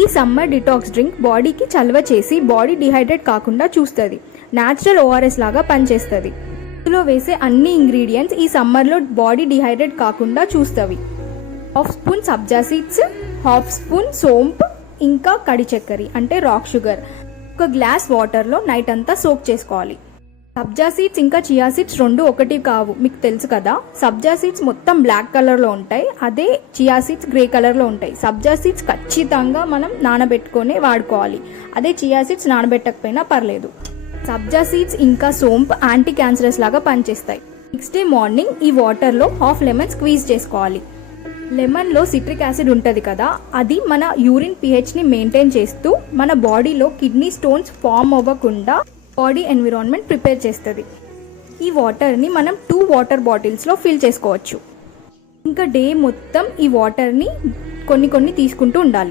ఈ summer detox drink బాడీకి చలవ చేసి బాడీ డిహైడ్రేట్ కాకుండా చూస్తుంది. న్యాచురల్ ఓఆర్ఎస్ లాగా పనిచేస్తుంది. ఇందులో వేసే అన్ని ఇంగ్రీడియంట్స్ ఈ సమ్మర్లో బాడీ డిహైడ్రేట్ కాకుండా చూస్తవి. హాఫ్ స్పూన్ సబ్జా సీడ్స్, హాఫ్ స్పూన్ సోంపు, ఇంకా కడి చక్కెర అంటే రాక్ షుగర్ ఒక గ్లాస్ వాటర్లో నైట్ అంతా సోక్ చేసుకోవాలి. సబ్జా సీడ్స్ ఇంకా చియా సీడ్స్ రెండు ఒకటి కావు, మీకు తెలుసు కదా. సబ్జా సీడ్స్ మొత్తం బ్లాక్ కలర్లో ఉంటాయి, అదే చియా సీడ్స్ గ్రే కలర్లో ఉంటాయి. సబ్జా సీడ్స్ ఖచ్చితంగా మనం నానబెట్టుకొని వాడుకోవాలి, అదే చియా సీడ్స్ నానబెట్టకపోయినా పర్లేదు. సబ్జా సీడ్స్ ఇంకా సోంపు యాంటీ క్యాన్సరస్ లాగా పనిచేస్తాయి. నెక్స్ట్ డే మార్నింగ్ ఈ వాటర్లో హాఫ్ లెమన్ స్క్వీజ్ చేసుకోవాలి. లెమన్లో సిట్రిక్ యాసిడ్ ఉంటుంది కదా, అది మన యూరిన్ పిహెచ్ని మెయింటైన్ చేస్తూ మన బాడీలో కిడ్నీ స్టోన్స్ ఫామ్ అవ్వకుండా బాడీ ఎన్విరాన్మెంట్ ప్రిపేర్ చేస్తుంది. ఈ వాటర్ని మనం 2 వాటర్ బాటిల్స్లో ఫిల్ చేసుకోవచ్చు. ఇంకా డే మొత్తం ఈ వాటర్ని కొన్ని తీసుకుంటూ ఉండాలి.